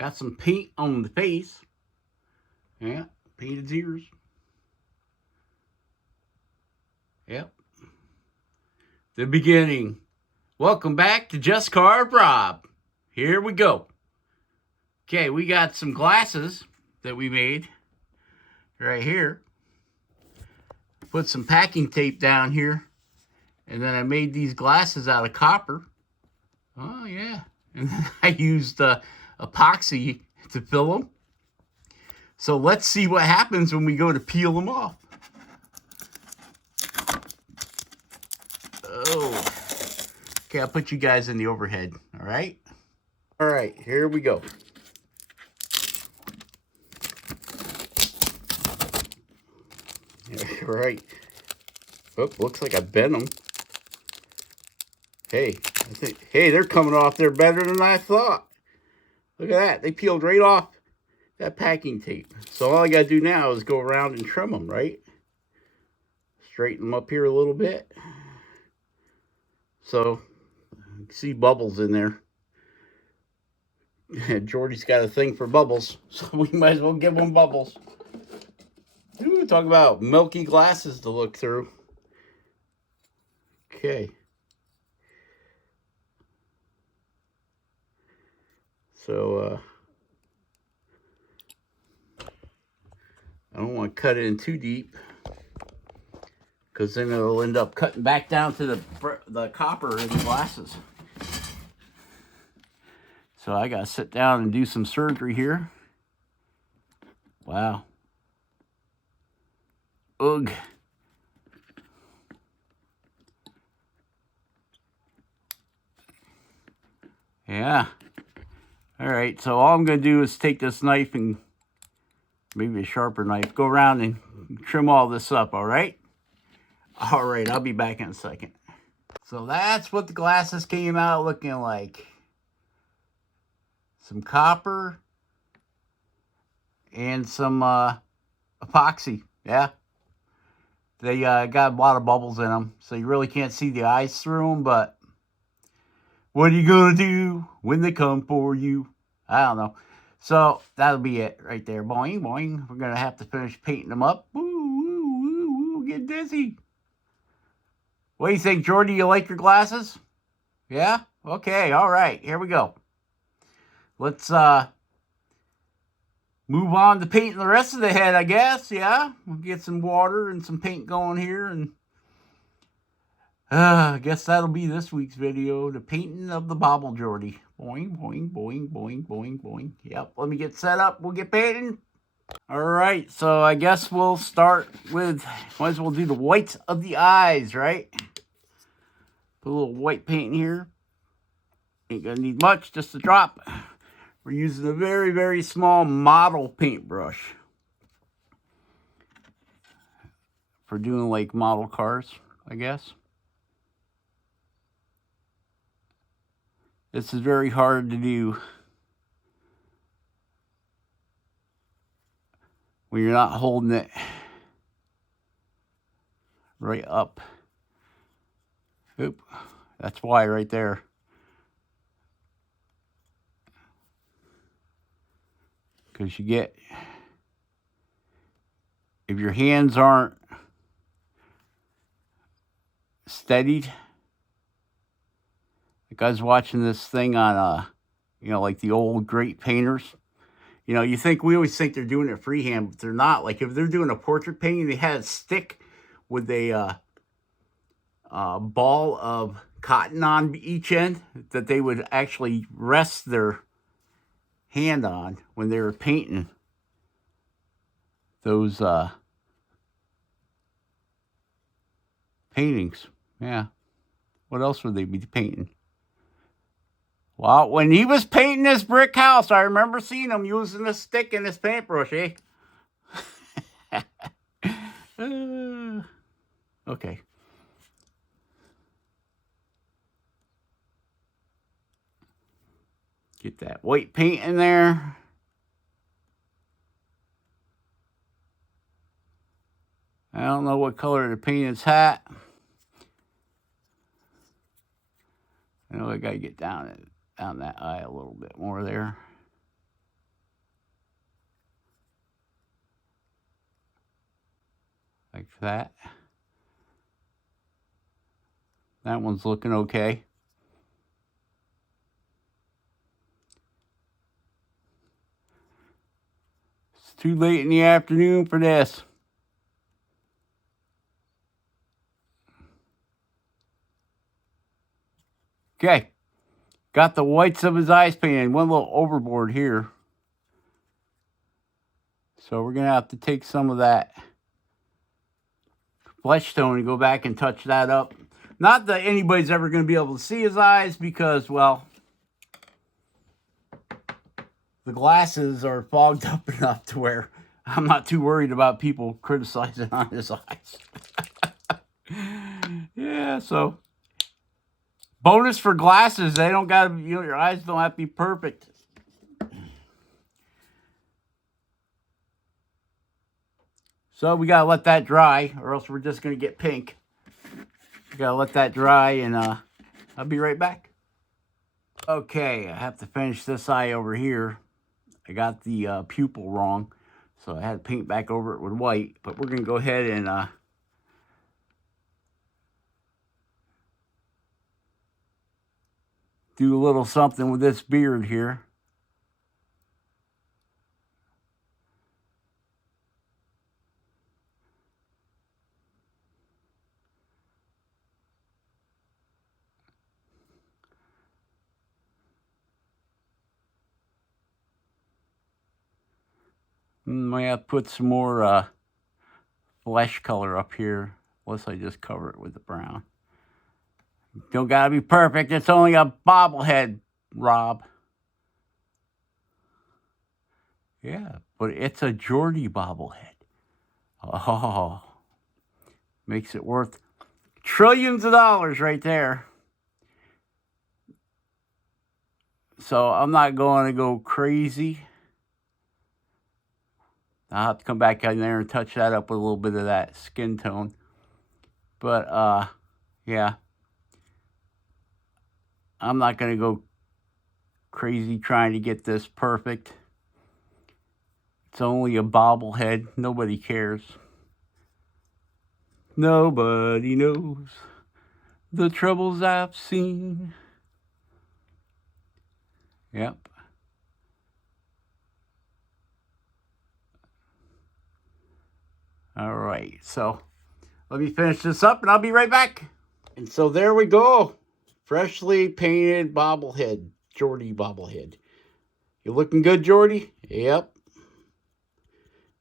Got some paint on the face. Yeah, painted his ears. Yep. The beginning. Welcome back to Just Carved Rob. Here we go. Okay, we got some glasses that we made right here. Put some packing tape down here. And then I made these glasses out of copper. Oh, yeah. And then I used epoxy to fill them. So let's see what happens when we go to peel them off. Oh. Okay, I'll put you guys in the overhead. All right? All right, here we go. All right. Oh, looks like I bent them. Hey, they're coming off there better than I thought. Look at that. They peeled right off that packing tape. So all I got to do now is go around and trim them, right? Straighten them up here a little bit. So, you can see bubbles in there. Jordy's got a thing for bubbles, so we might as well give them bubbles. Ooh, talk about milky glasses to look through. Okay. So, I don't want to cut it in too deep, because then it'll end up cutting back down to the copper in the glasses. So I got to sit down and do some surgery here. Wow. Ugh. Yeah. All right, so all I'm going to do is take this knife and maybe a sharper knife, go around and trim all this up, all right? All right, I'll be back in a second. So that's what the glasses came out looking like. Some copper and some epoxy, yeah. They got a lot of bubbles in them, so you really can't see the eyes through them, but what are you going to do when they come for you? I don't know. So that'll be it right there. Boing, boing. We're going to have to finish painting them up. Woo, woo, woo, woo. Get dizzy. What do you think, Jordy? You like your glasses? Yeah? Okay, all right. Here we go. Let's move on to painting the rest of the head, I guess. Yeah? We'll get some water and some paint going here, and I guess that'll be this week's video, the painting of the bobble Jordy. Boing, boing, boing, boing, boing, boing. Yep, let me get set up. We'll get painting. All right, so I guess we'll start with, might as well do the whites of the eyes, right? Put a little white paint in here. Ain't gonna need much, just a drop. We're using a very, very small model paintbrush for doing like model cars, I guess. This is very hard to do when you're not holding it right up. Oop, that's why right there. Because you get, if your hands aren't steadied, like I was watching this thing on, like the old great painters. We always think they're doing it freehand, but they're not. Like if they're doing a portrait painting, they had a stick with a ball of cotton on each end that they would actually rest their hand on when they were painting those paintings. Yeah. What else would they be painting? Well, when he was painting this brick house, I remember seeing him using a stick and his paintbrush, eh? Okay. Get that white paint in there. I don't know what color to paint his hat. I know I gotta get down that eye a little bit more there. that. That one's looking okay. It's too late in the afternoon for this. Okay. Got the whites of his eyes painted. One little overboard here. So we're going to have to take some of that flesh tone and go back and touch that up. Not that anybody's ever going to be able to see his eyes because, well, the glasses are fogged up enough to where I'm not too worried about people criticizing on his eyes. Yeah, so bonus for glasses, they don't got to, your eyes don't have to be perfect. So we got to let that dry or else we're just going to get pink. We got to let that dry and I'll be right back. Okay, I have to finish this eye over here. I got the pupil wrong, so I had to paint back over it with white. But we're going to go ahead and do a little something with this beard here. Might have to put some more flesh color up here. Unless I just cover it with the brown. Don't gotta be perfect. It's only a bobblehead, Rob. Yeah, but it's a Geordie bobblehead. Oh, makes it worth trillions of dollars right there. So I'm not going to go crazy. I'll have to come back in there and touch that up with a little bit of that skin tone. But, yeah. I'm not going to go crazy trying to get this perfect. It's only a bobblehead. Nobody cares. Nobody knows the troubles I've seen. Yep. All right, so let me finish this up and I'll be right back. And so there we go. Freshly painted bobblehead, Geordie bobblehead. You looking good, Geordie? Yep.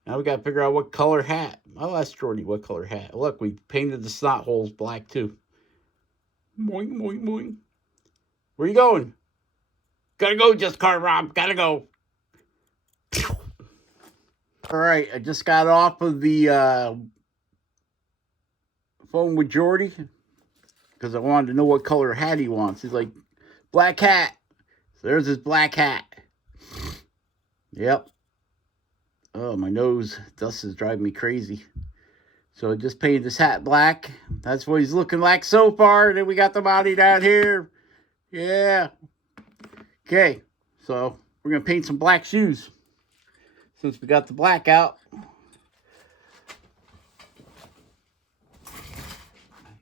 Now we got to figure out what color hat. I'll ask Geordie what color hat. Look, we painted the snot holes black too. Boing, boing, boing. Where you going? Gotta go, Just Car Rob. Gotta go. All right, I just got off of the phone with Geordie because I wanted to know what color hat he wants. He's like, black hat. So there's his black hat. Yep. Oh, my nose. Dust is driving me crazy. So I just painted this hat black. That's what he's looking like so far. And then we got the body down here. Yeah. Okay. So we're going to paint some black shoes. Since we got the black out.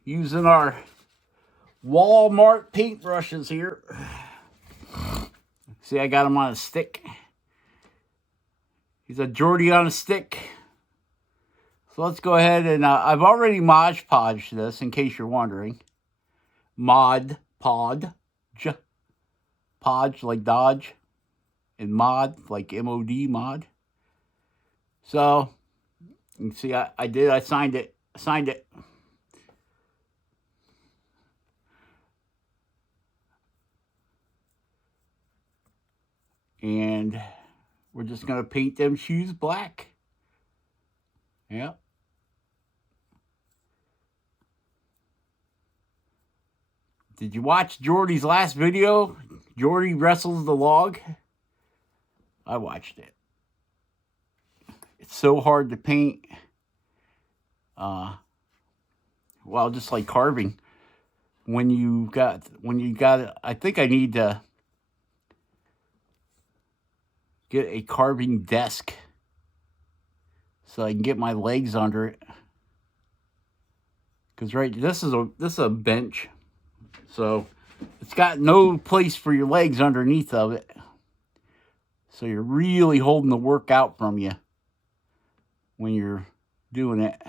Using our Walmart paintbrushes here. See, I got them on a stick. He's a Geordie on a stick. So let's go ahead and I've already Mod Podged this, in case you're wondering. Mod Podge, Podge like Dodge, and Mod like MOD mod. So you can see I did. I signed it. And we're just going to paint them shoes black. Yep. Did you watch Geordie's last video? Geordie wrestles the log. I watched it. It's so hard to paint. Well, just like carving. When you got, I think I need to get a carving desk so I can get my legs under it. Because this is a bench, so it's got no place for your legs underneath of it. So you're really holding the work out from you when you're doing it.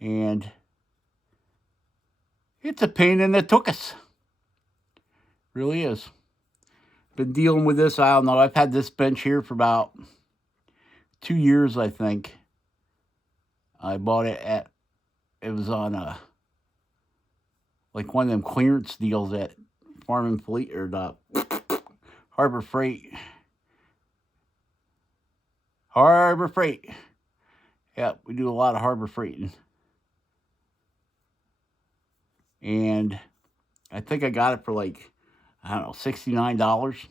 And it's a pain in the tuchus. Really is. Been dealing with this, I don't know. I've had this bench here for about 2 years, I think. I bought it was on like one of them clearance deals at Farm and Fleet or the Harbor Freight. Harbor Freight. Yep, we do a lot of Harbor Freighting. And I think I got it for like, I don't know, $69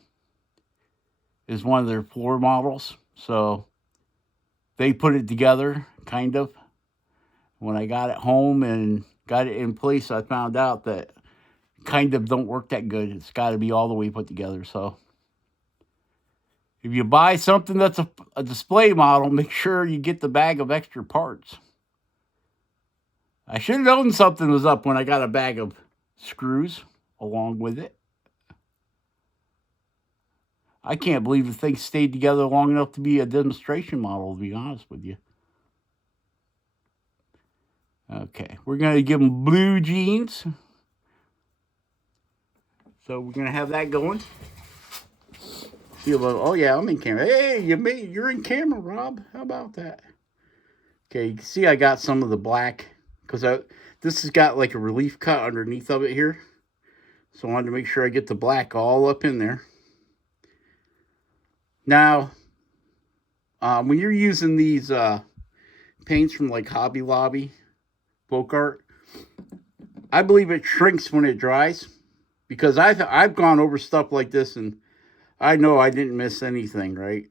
is one of their floor models. So they put it together, kind of. When I got it home and got it in place, I found out that kind of don't work that good. It's got to be all the way put together. So if you buy something that's a display model, make sure you get the bag of extra parts. I should have known something was up when I got a bag of screws along with it. I can't believe the thing stayed together long enough to be a demonstration model, to be honest with you. Okay, we're going to give them blue jeans. So we're going to have that going. See a little, oh yeah, I'm in camera. Hey, you're in camera, Rob. How about that? Okay, you can see I got some of the black because this has got like a relief cut underneath of it here. So I wanted to make sure I get the black all up in there. Now, when you're using these paints from like Hobby Lobby, folk art, I believe it shrinks when it dries, because I've gone over stuff like this and I know I didn't miss anything, right?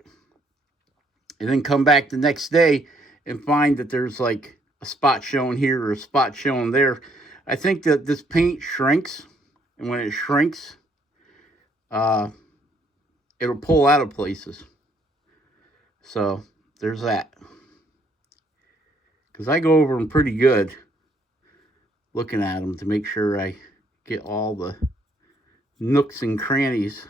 And then come back the next day and find that there's like a spot shown here or a spot shown there. I think that this paint shrinks, and when it shrinks, it'll pull out of places. So there's that. Because I go over them pretty good, looking at them to make sure I get all the nooks and crannies.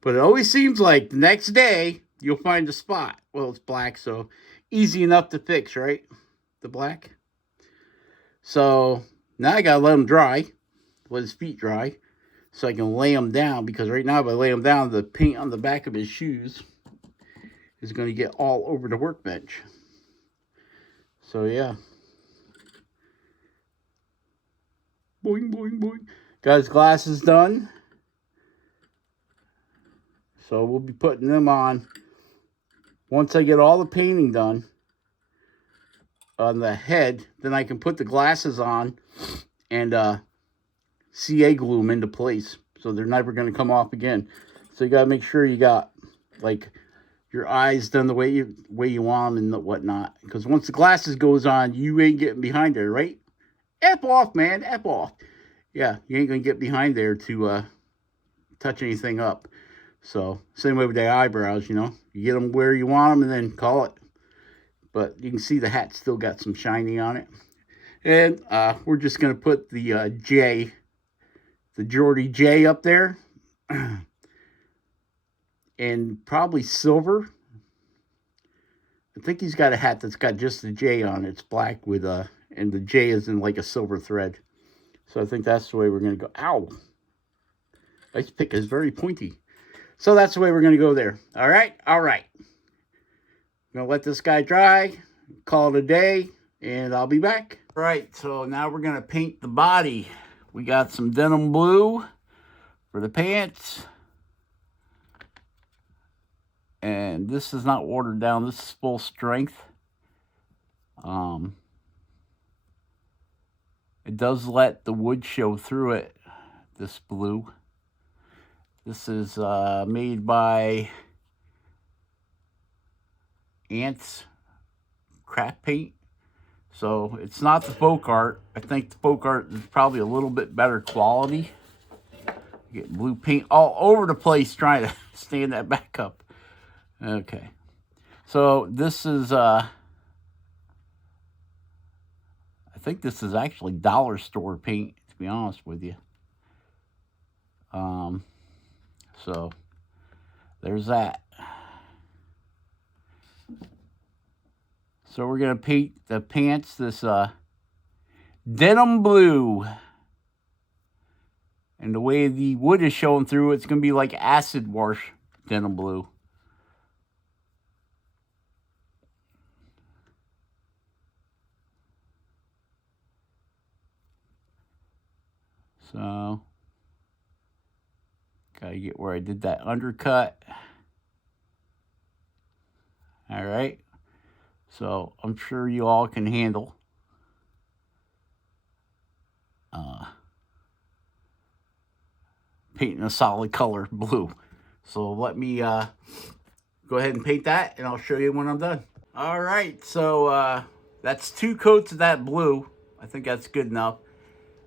But it always seems like the next day you'll find a spot. Well, it's black, so easy enough to fix, right? The black. So now I gotta let them dry, let his feet dry, so I can lay them down. Because right now, if I lay them down, the paint on the back of his shoes is going to get all over the workbench. So yeah. Boing, boing, boing. Got his glasses done. So we'll be putting them on once I get all the painting done on the head. Then I can put the glasses on and CA glue them into place, so they're never going to come off again. So you got to make sure you got like your eyes done the way you want them and whatnot. Because once the glasses goes on, you ain't getting behind there, right? F off, man. F off. Yeah, you ain't going to get behind there to touch anything up. So, same way with the eyebrows, you know. You get them where you want them and then call it. But you can see the hat still got some shiny on it. And we're just going to put the J, the Geordie J up there. And probably silver. I think he's got a hat that's got just the J on it. It's black with and the J is in like a silver thread. So I think that's the way we're going to go. Ow! Ice pick is very pointy. So that's the way we're going to go there. All right? All right. I'm going to let this guy dry, call it a day, and I'll be back. All right, so now we're going to paint the body. We got some denim blue for the pants. And this is not watered down. This is full strength. It does let the wood show through it, this blue. This is made by Ants Craft Paint. So it's not the folk art. I think the folk art is probably a little bit better quality. Get blue paint all over the place trying to stand that back up. Okay. So this is, I I think this is actually dollar store paint, to be honest with you. So there's that. So we're gonna paint the pants this denim blue. And the way the wood is showing through, it's gonna be like acid wash denim blue. So gotta get where I did that undercut. All right. So I'm sure you all can handle painting a solid color blue. So let me go ahead and paint that, and I'll show you when I'm done. All right, so that's 2 coats of that blue. I think that's good enough.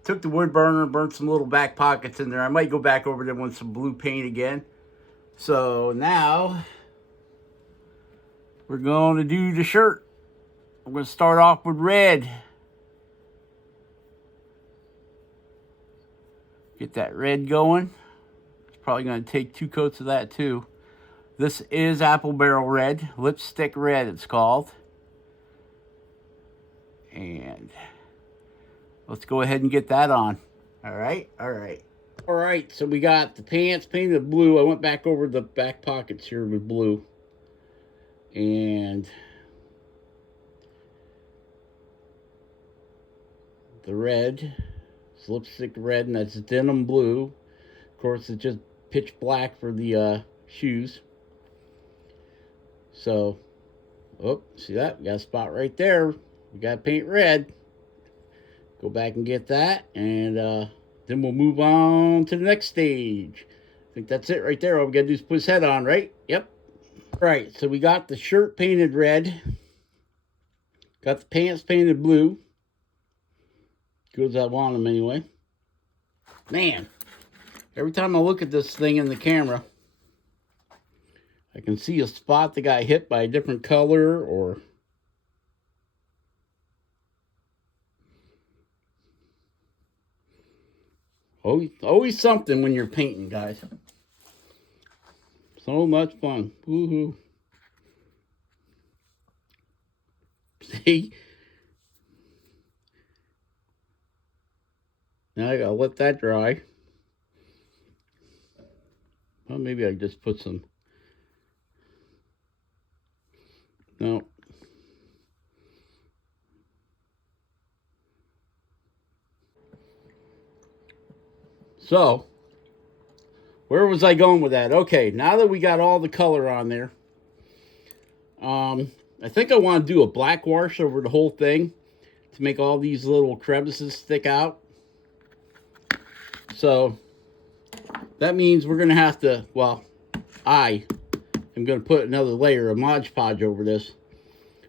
Took the wood burner and burnt some little back pockets in there. I might go back over them with some blue paint again. So now we're going to do the shirt. I'm going to start off with red. Get that red going. It's probably going to take 2 coats of that too. This is apple barrel red, lipstick red it's called. And let's go ahead and get that on. All right. So we got the pants painted blue. I went back over the back pockets here with blue. And the red, it's lipstick red, and that's denim blue. Of course, it's just pitch black for the shoes. So, oh, see that? We got a spot right there. We got to paint red. Go back and get that, and then we'll move on to the next stage. I think that's it right there. All we got to do is put his head on, right? Yep. Right, so we got the shirt painted red. Got the pants painted blue. Good as I want them anyway. Man, every time I look at this thing in the camera, I can see a spot that got hit by a different color or... Always something when you're painting, guys. So much fun. Woohoo. See? Now I gotta let that dry. Well, maybe I just put some... No. So, where was I going with that? Okay, now that we got all the color on there, I think I want to do a black wash over the whole thing to make all these little crevices stick out. So, that means we're going to have to, well, I am going to put another layer of Mod Podge over this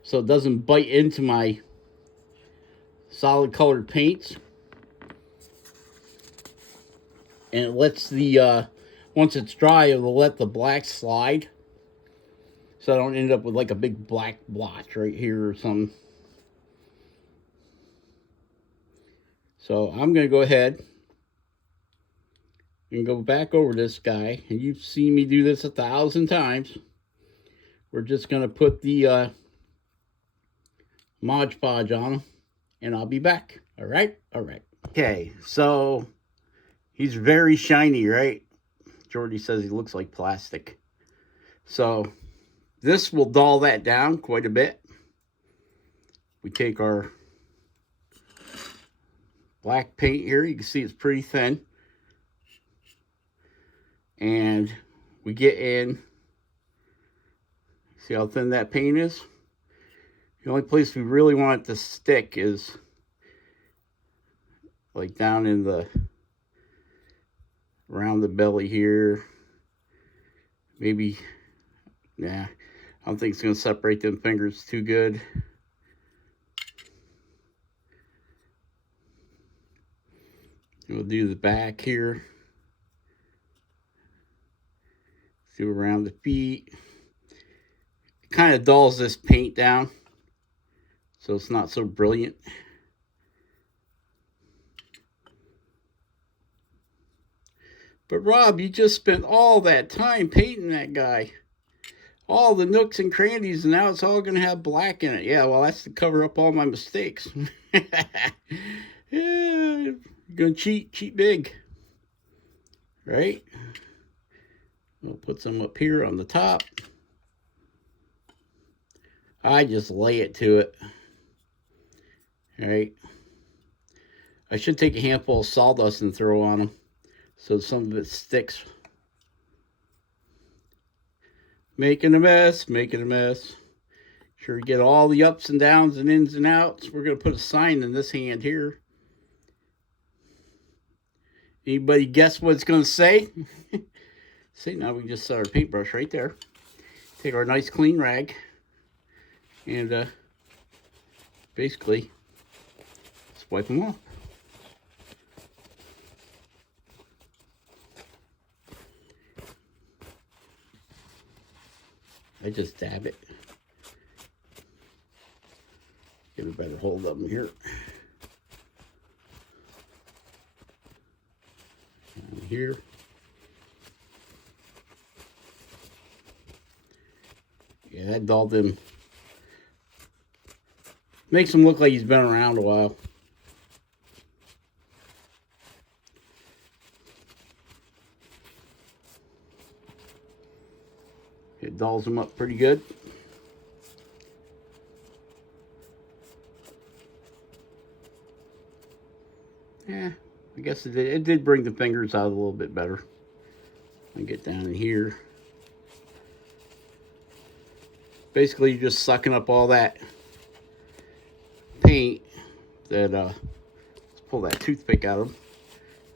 so it doesn't bite into my solid colored paints. And it lets the, once it's dry, it'll let the black slide. So I don't end up with like a big black blotch right here or something. So I'm going to go ahead and go back over this guy. And you've seen me do this 1,000 times. We're just going to put the Mod Podge on him. And I'll be back. All right? Okay, so... he's very shiny, right? Jordy says he looks like plastic. So this will dull that down quite a bit. We take our black paint here. You can see it's pretty thin. And we get in. See how thin that paint is? The only place we really want it to stick is like down in the... around the belly here. Maybe, nah, I don't think it's going to separate them fingers too good. We'll do the back here. Do around the feet. It kind of dulls this paint down, so it's not so brilliant. But Rob, you just spent all that time painting that guy. All the nooks and crannies, and now it's all going to have black in it. Yeah, well, that's to cover up all my mistakes. Yeah, you're going to cheat big. Right? We'll put some up here on the top. I just lay it to it. All right. I should take a handful of sawdust and throw on them so some of it sticks. Making a mess, making a mess. Sure we get all the ups and downs and ins and outs. We're going to put a sign in this hand here. Anybody guess what it's going to say? See, now we just set our paintbrush right there. Take our nice clean rag and basically just wipe them off. I just dab it. Get a better hold of them here. And here. Yeah, that doll them makes him look like he's been around a while. It dolls him up pretty good. Yeah, I guess it did bring the fingers out a little bit better. I get down in here. Basically, you're just sucking up all that paint that, let's pull that toothpick out of them.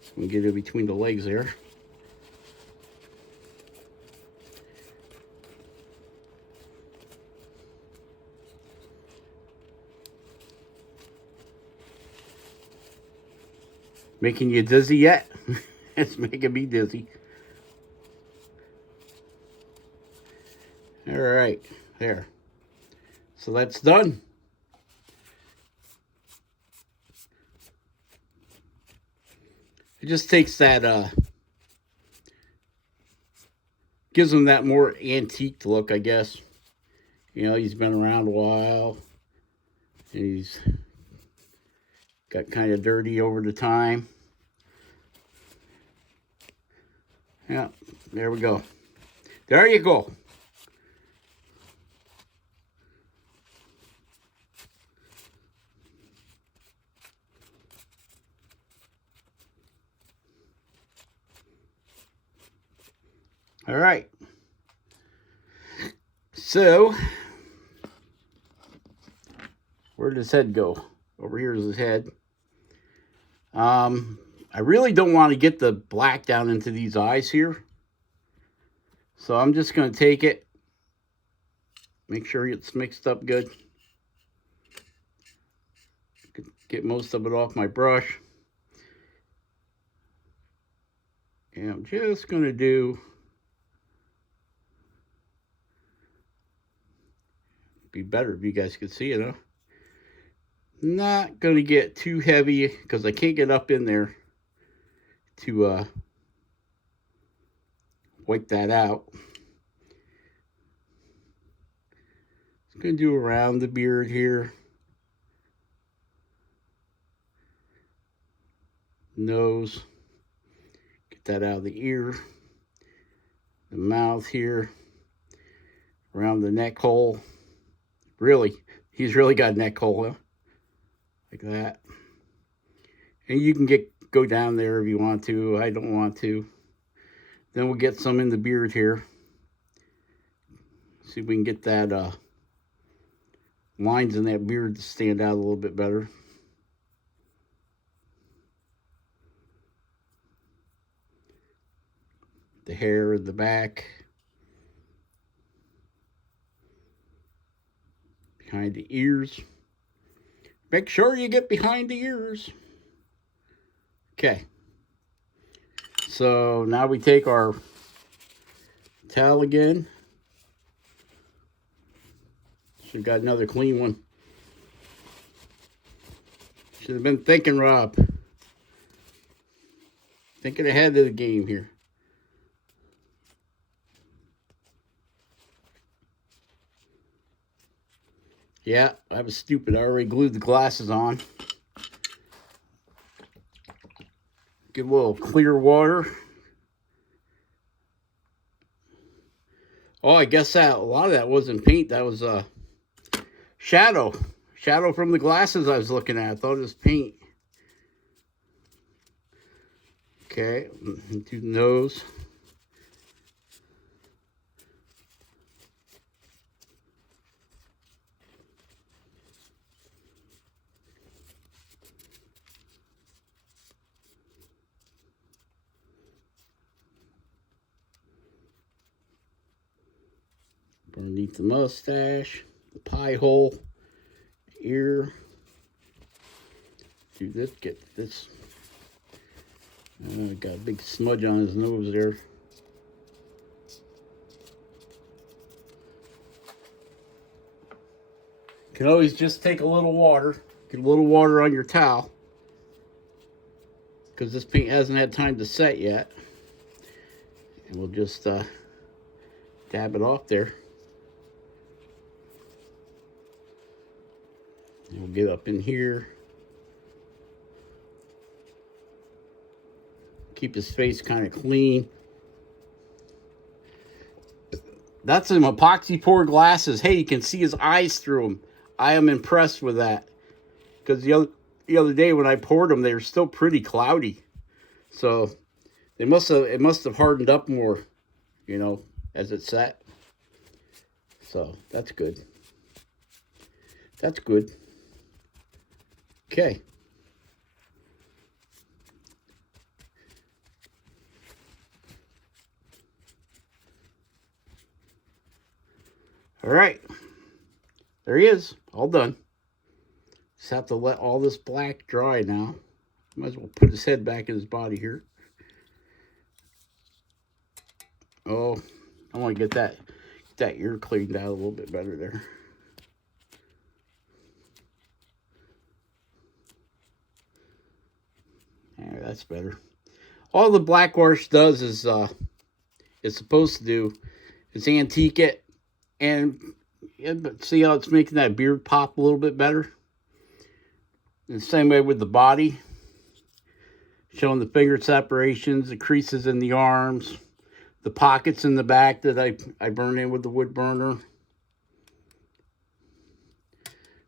So we can get it between the legs there. Making you dizzy yet? It's making me dizzy. All right, there. So that's done. It just takes that, gives him that more antique look, I guess. You know, he's been around a while. And he's got kind of dirty over the time. Yeah, there we go. There you go. All right. So, where did his head go? Over here is his head. I really don't want to get the black down into these eyes here. So I'm just going to take it. Make sure it's mixed up good. Get most of it off my brush. And I'm just going to do... Be better if you guys could see it, huh? Not going to get too heavy because I can't get up in there to wipe that out. I'm going to do around the beard here. Nose. Get that out of the ear. The mouth here. Around the neck hole. Really, he's really got a neck hole, huh? Like that. And you can go down there if you want to. I don't want to. Then we'll get some in the beard here. See if we can get that lines in that beard to stand out a little bit better. The hair in the back. Behind the ears. Make sure you get behind the ears. Okay. So now we take our towel again. Should have got another clean one. Should have been thinking, Rob. Thinking ahead of the game here. Yeah, I was stupid. I already glued the glasses on. Get a little clear water. Oh, I guess that a lot of that wasn't paint. That was shadow. Shadow from the glasses I was looking at. I thought it was paint. Okay, into the nose. Underneath the mustache, the pie hole, ear. Do this, get this. Got a big smudge on his nose there. Can always just take a little water. Get a little water on your towel. Because this paint hasn't had time to set yet. And we'll just dab it off there. And we'll get up in here. Keep his face kind of clean. That's some epoxy pour glasses. Hey, you can see his eyes through them. I am impressed with that. Because the other day when I poured them, they were still pretty cloudy. So it must have hardened up more, you know, as it set. So that's good. That's good. Okay. All right. There he is. All done. Just have to let all this black dry now. Might as well put his head back in his body here. Oh, I want to get that ear cleaned out a little bit better there. Yeah, that's better. All the black wash does is it's supposed to do is antique it, and see how it's making that beard pop a little bit better. And the same way with the body, showing the finger separations, the creases in the arms, the pockets in the back that I burned in with the wood burner.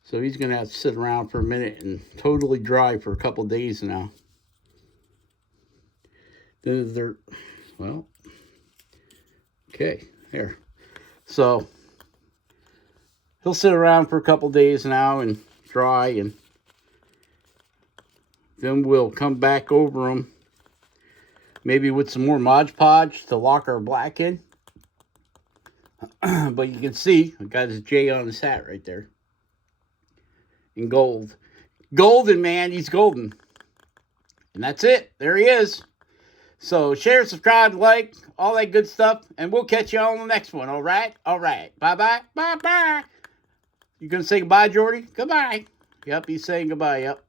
So he's going to have to sit around for a minute and totally dry for a couple days now. Then they're, well, okay, there. So he'll sit around for a couple days now and dry, and then we'll come back over them, maybe with some more Mod Podge to lock our black in. But you can see, I got his J on his hat right there. In gold. Golden, man, he's golden. And that's it. There he is. So share, subscribe, like, all that good stuff. And we'll catch you on the next one, all right? All right. Bye-bye. Bye-bye. You going to say goodbye, Jordy? Goodbye. Yep, he's saying goodbye, yep.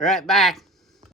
All right, bye.